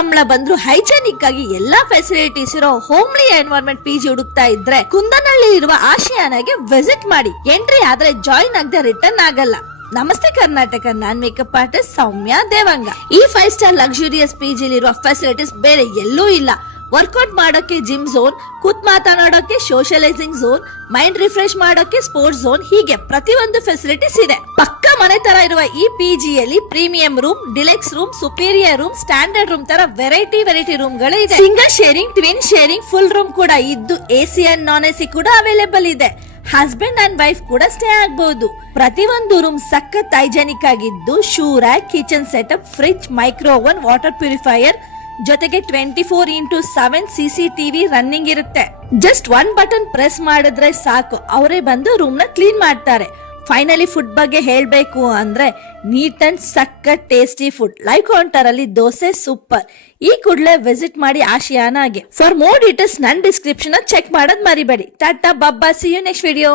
ಸಂಬಳ ಬಂದ್ರು ಹೈಜೆನಿಕ್ ಆಗಿ ಎಲ್ಲಾ ಫೆಸಿಲಿಟೀಸ್ ಇರೋ ಹೋಮ್ಲಿ ಎನ್ವೈರನ್ಮೆಂಟ್ ಪಿಜಿ ಹುಡುಕ್ತಾ ಇದ್ರೆ ಕುಂದನಹಳ್ಳಿ ಇರುವ ಆಶಿಯಾನಾಗೆ ವಿಸಿಟ್ ಮಾಡಿ. ಎಂಟ್ರಿ ಆದ್ರೆ ಜಾಯಿನ್ ಆಗದೆ ರಿಟರ್ನ್ ಆಗಲ್ಲ. ನಮಸ್ತೆ ಕರ್ನಾಟಕ, ನಾನ್ ಮೇಕಪ್ ಆರ್ಟಿಸ್ಟ್ ಸೌಮ್ಯ ದೇವಂಗ. ಈ 5 ಸ್ಟಾರ್ ಲಕ್ಸುರಿಯಸ್ ಪಿಜಿ ಇರುವ ಫೆಸಿಲಿಟೀಸ್ ಬೇರೆ ಎಲ್ಲೂ ಇಲ್ಲ. ವರ್ಕೌಟ್ ಮಾಡೋಕೆ ಜಿಮ್ ಝೋನ್, ಕೂತ್ ಮಾತನಾಡೋಕೆ ಸೋಷಿಯಲೈಸಿಂಗ್ ಝೋನ್, ಮೈಂಡ್ ರಿಫ್ರೆಶ್ ಮಾಡೋಕೆ ಸ್ಪೋರ್ಟ್ಸ್ ಝೋನ್, ಹೀಗೆ ಪ್ರತಿಯೊಂದು ಫೆಸಿಲಿಟೀಸ್ ಇದೆ. ಪಕ್ಕ ಮನೆ ತರ ಇರುವ ಈ ಪಿಜಿಯಲ್ಲಿ premium room, deluxe room, superior room, standard room ತರ ವೆರೈಟಿ ರೂಮ್ ಗಳು ಇದೆ. Single sharing, twin sharing, full room ಕೂಡ ಇದ್ದು ಎಸಿ ಅಂಡ್ ನಾನ್ ಎಸಿ ಕೂಡ ಅವೈಲೇಬಲ್ ಇದೆ. ಹಸ್ಬೆಂಡ್ ಅಂಡ್ ವೈಫ್ ಕೂಡ ಸ್ಟೇ ಆಗಬಹುದು. ಪ್ರತಿಯೊಂದು ರೂಮ್ ಸಖತ್ ಹೈಜೆನಿಕ್ ಆಗಿದ್ದು shoe rack, kitchen setup, fridge, micro oven, water purifier ಜೊತೆಗೆ 24x7 CCTV ರನ್ನಿಂಗ್ ಇರುತ್ತೆ. ಜಸ್ಟ್ 1 ಬಟನ್ ಪ್ರೆಸ್ ಮಾಡಿದ್ರೆ ಸಾಕು, ಅವರೇ ಬಂದು ರೂಮ್ ನ ಕ್ಲೀನ್ ಮಾಡ್ತಾರೆ. ಫೈನಲಿ ಫುಡ್ ಬಗ್ಗೆ ಹೇಳ್ಬೇಕು ಅಂದ್ರೆ ನೀಟ್ ಅಂಡ್ ಸಖತ್ ಟೇಸ್ಟಿ ಫುಡ್. ಲೈವ್ ಕೌಂಟರ್ ಅಲ್ಲಿ ದೋಸೆ ಸೂಪರ್. ಈ ಕೂಡಲೇ ವಿಸಿಟ್ ಮಾಡಿ ಆಶಿಯಾನಾಗೆ. ಫಾರ್ ಮೋರ್ ಡೀಟೇಲ್ಸ್ ನನ್ನ ಡಿಸ್ಕ್ರಿಪ್ಷನ್ ಚೆಕ್ ಮಾಡೋದ್ ಮರಿಬೇಡಿ. ಟಾಟಾ, ಬಬ್ಬಾ, ಸಿ ಯು ನೆಕ್ಸ್ಟ್ ವಿಡಿಯೋ.